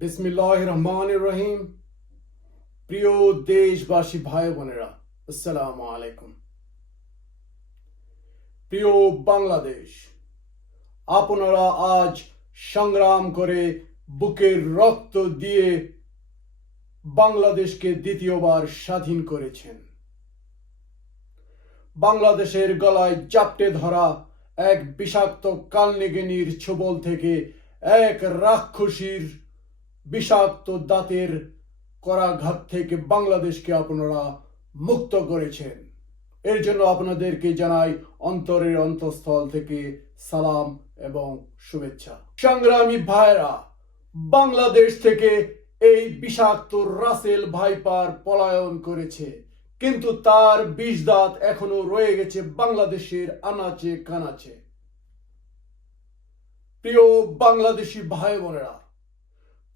বিসমিল্লাহির রহমানির রহিম। প্রিয় দেশবাসী ভাই বোনেরা, আসসালামু আলাইকুম। প্রিয় বাংলাদেশ, আপনারা আজ সংগ্রাম করে বুকের রক্ত দিয়ে বাংলাদেশকে দ্বিতীয়বার স্বাধীন করেছেন। বাংলাদেশের গলায় জাপটে ধরা এক বিষাক্ত কালনেগিনীর ছোবল থেকে, এক রাক্ষসীর বিষাক্ত দাঁতের করাঘাত থেকে বাংলাদেশকে আপনারা মুক্ত করেছেন। এর জন্য আপনাদেরকে জানাই অন্তরের অন্তঃস্থল থেকে সালাম এবং শুভেচ্ছা। সংগ্রামী ভাইরা, বাংলাদেশ থেকে এই বিষাক্ত রাসেল ভাইপার পলায়ন করেছে, কিন্তু তার বিষ দাঁত এখনো রয়ে গেছে বাংলাদেশের আনাচে কানাচে। প্রিয় বাংলাদেশি ভাই বোনেরা,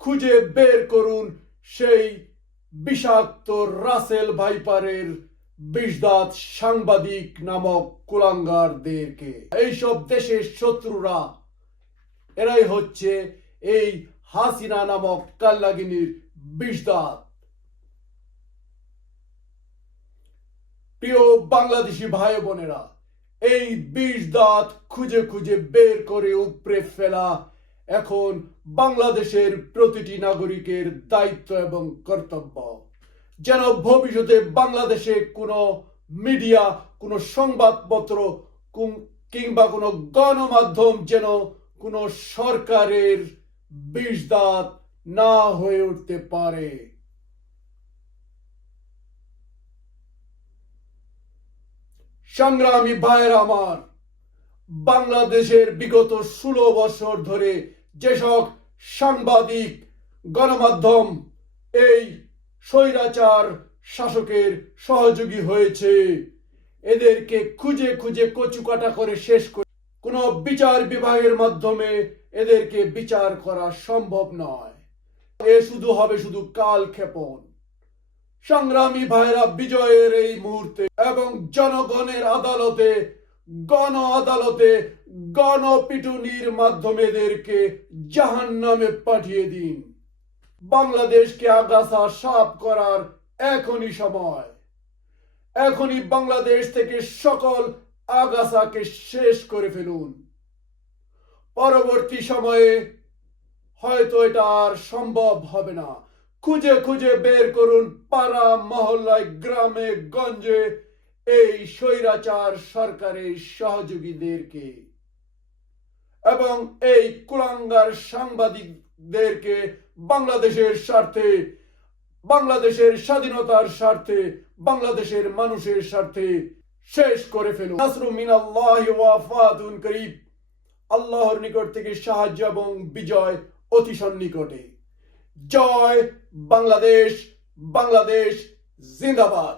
খুঁজে বের করুন সেই বিষাক্ত রাসেল ভাইপারের বিষদাঁত সাংবাদিক নামক কুলাঙ্গারদেরকে। এইসব দেশের শত্রুরা, এরাই হচ্ছে এই হাসিনা নামক কালনাগিনীর বিষদাঁত। প্রিয় বাংলাদেশি ভাই বোনেরা, এই বিষদাঁত খুঁজে খুঁজে বের করে উপড়ে ফেলা এখন বাংলাদেশের প্রতিটি নাগরিকের দায়িত্ব এবং কর্তব্য, যেন ভবিষ্যতে বাংলাদেশে কোনো মিডিয়া, কোনো সংবাদপত্র কিংবা কোনো গণমাধ্যম যেন কোনো সরকারের বিষদাঁত না হয়ে উঠতে পারে। সংগ্রামী ভাইয়েরা আমার, বাংলাদেশের বিগত 16 বছর ধরে যেসব সাংবাদিক, গণমাধ্যম এই স্বৈরাচার শাসকের সহযোগী হয়েছে, এদেরকে খুঁজে খুঁজে কচুকাটা করে শেষ করে কোনো বিচার বিভাগের মাধ্যমে এদেরকে বিচার করা সম্ভব নয়। এ শুধু হবে শুধু কালক্ষেপণ। সংগ্রামী ভাইরা, বিজয়ের এই মুহূর্তে এবং জনগণের আদালতে, গণ আদালতে গণপিটুনির মাধ্যমে এদেরকে জাহান্নামে পাঠিয়ে দিন। বাংলাদেশকে আগাছা সাফ করার এখনই সময়। এখনই বাংলাদেশ থেকে সকল আগাছাকে শেষ করে ফেলুন। পরবর্তী সময়ে হয়তো এটা আর সম্ভব হবে না। খুঁজে খুঁজে বের করুন পাড়া মহল্লায়, গ্রামে গঞ্জে এই স্বৈরাচার সরকারের সহযোগীদেরকে এবং এই কুলাঙ্গার সাংবাদিকদেরকে বাংলাদেশের স্বার্থে, বাংলাদেশের স্বাধীনতার স্বার্থে, বাংলাদেশের মানুষের স্বার্থে শেষ করে ফেলুন। নাসরুম মিনাল্লাহি ওয়া ফাতুন করিব। আল্লাহর নিকট থেকে সাহায্য এবং বিজয় অতি সন্নিকটে। জয় বাংলাদেশ! বাংলাদেশ জিন্দাবাদ!